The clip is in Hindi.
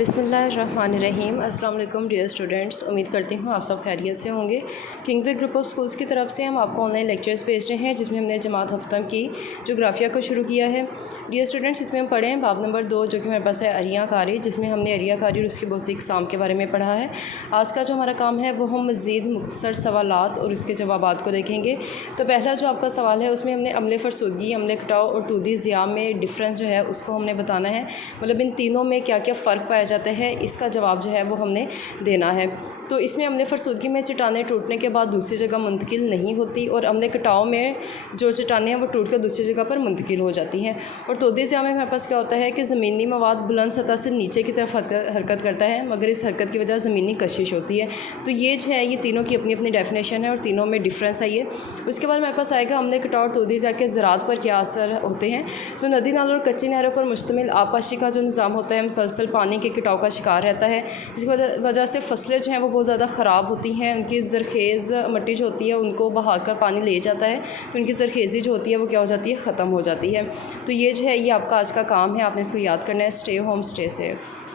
बिस्मिल्लाहिर्रहमानिर्रहीम। अस्सलाम वालेकुम डियर स्टूडेंट्स, उम्मीद करती हूँ आप सब खैरियत से होंगे। किंगवे ग्रुप ऑफ स्कूल्स की तरफ से हम आपको ऑनलाइन लेक्चर्स भेज रहे हैं, जिसमें हमने जमात हफ्ता की जोग्राफिया को शुरू किया है। डियर स्टूडेंट्स, इसमें हम पढ़े हैं बाब नंबर 2, जो कि हमारे पास है अरियाँ कारी, जिसमें हमने अरियाँ कारी और उसकी बहुत सी इकसाम के बारे में पढ़ा है। आज का जो हमारा काम है वो हम मज़ीद मुख्तसर सवालात और उसके जवाबात को देखेंगे। तो पहला जो आपका सवाल है उसमें हमने अमले फ़रसूदगी, अमले कटाव और तूदी ज़िया में डिफरेंस जो है उसको हमने बताना है, मतलब इन तीनों में क्या क्या फ़र्क पाया जाता है, इसका जवाब जो है वो हमने देना है। तो इसमें अमले फ़रसूदगी में चट्टानें टूटने के बाद दूसरी जगह मुंतकिल नहीं होती, और अमले कटाव में जो चट्टानें हैं वो टूट कर दूसरी जगह पर मुंतकिल हो जाती हैं। और तूदी ज़िया में हमारे पास क्या होता है कि ज़मीनी मवाद बुलंद सतह से नीचे की तरफ हरकत करता है, मगर इस हरकत की वजह ज़मीनी कशिश होती है। तो ये जो है ये तीनों की अपनी अपनी डेफिनेशन है और तीनों में डिफरेंस है ये। उसके बाद हमारे पास आएगा अमले कटाव और तूदी ज़िया के ज़राअत पर क्या असर होते हैं। तो नदी नालों और कच्ची नहरों पर मुश्तमिल आबपाशी का जो निज़ाम होता है मुसलसल पानी के कटाव का शिकार रहता है, जिसकी वजह से फसलें जो हैं वो बहुत ज़्यादा ख़राब होती हैं। उनकी ज़रखेज़ मिट्टी जो होती है उनको बहाकर पानी ले जाता है, तो उनकी ज़रखेज़ी जो होती है वो क्या हो जाती है, ख़त्म हो जाती है। तो ये जो है ये आपका आज का काम है, आपने इसको याद करना है। Stay home stay safe.